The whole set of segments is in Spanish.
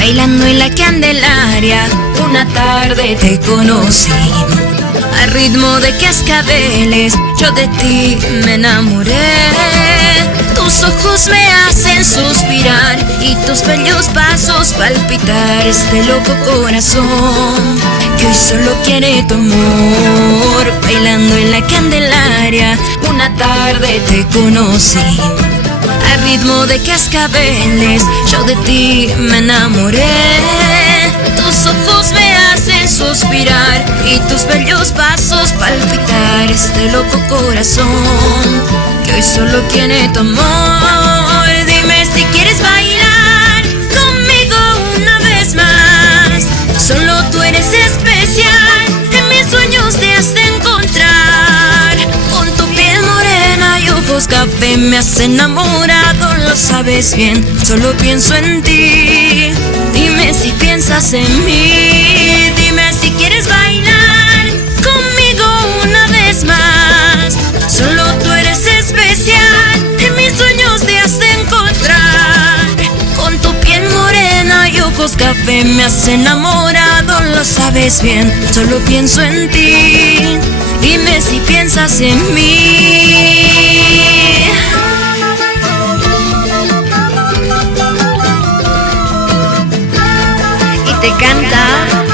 bailando en la Candelaria. Una tarde te conocí, al ritmo de cascabeles yo de ti me enamoré. Tus ojos me hacen suspirar y tus bellos pasos palpitar este loco corazón que hoy solo quiere tu amor. Bailando en la Candelaria, una tarde te conocí, al ritmo de cascabeles yo de ti me enamoré. Tus ojos me hacen suspirar y tus bellos pasos palpitar este loco corazón que hoy solo quiere tu amor. Dime si quieres bailar conmigo una vez más. Solo tú eres especial, en mis sueños te has de encontrar. Con tu piel morena y ojos café me has enamorado, lo sabes bien, solo pienso en ti. Dime si piensas en mí, dime si quieres bailar conmigo una vez más. Solo tú eres especial, en mis sueños te has de encontrar. Con tu piel morena y ojos café me has enamorado, lo sabes bien, solo pienso en ti. Dime si piensas en mí. Te canta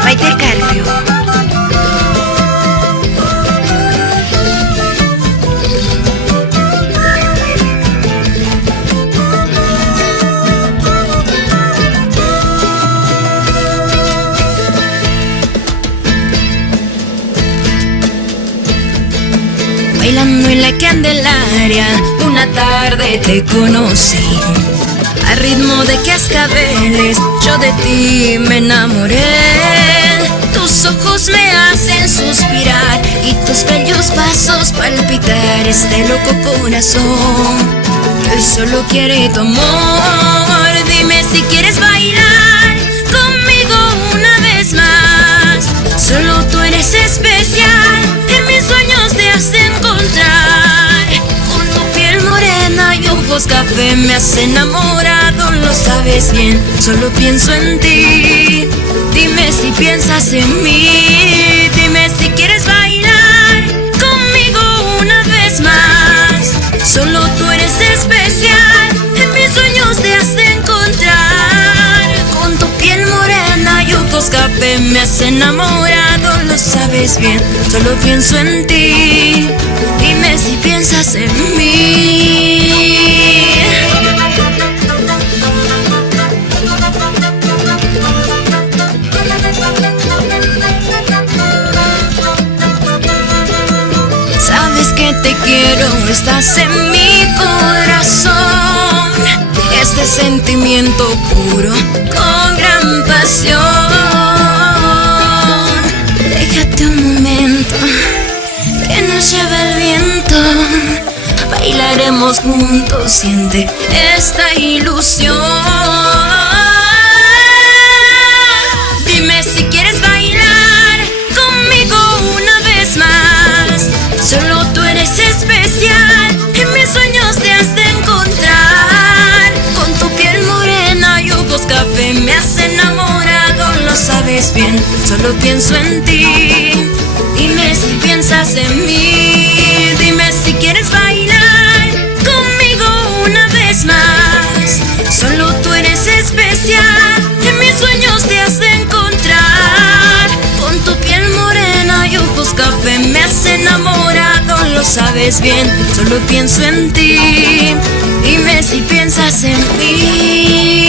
Maite Carpio. Bailando en la Candelaria, una tarde te conocí, al ritmo de cascabeles yo de ti me enamoré. Tus ojos me hacen suspirar y tus bellos pasos palpitar este loco corazón que hoy solo quiere tu amor. Dime si quieres bailar conmigo una vez más. Solo tú eres especial, en mis sueños te has de encontrar. Con tu piel morena y ojos café me has enamorado, lo sabes bien, solo pienso en ti. Dime si piensas en mí, dime si quieres bailar conmigo una vez más. Solo tú eres especial, en mis sueños te has de encontrar. Con tu piel morena y ojos café me has enamorado, lo sabes bien, solo pienso en ti. Dime si piensas en mí. Sabes que te quiero, estás en mi corazón. Este sentimiento puro con gran pasión. Déjate un momento que nos lleve el viento. Bailaremos juntos, siente esta ilusión. Dime si quieres bailar conmigo una vez más. Solo tú eres especial, en mis sueños te has de encontrar. Con tu piel morena y ojos café me has enamorado, lo sabes bien, solo pienso en ti. Dime si piensas en mí, dime si quieres bailar conmigo una vez más. Solo tú eres especial, en mis sueños te has de encontrar. Con tu piel morena y ojos café me has enamorado, lo sabes bien, solo pienso en ti. Dime si piensas en mí.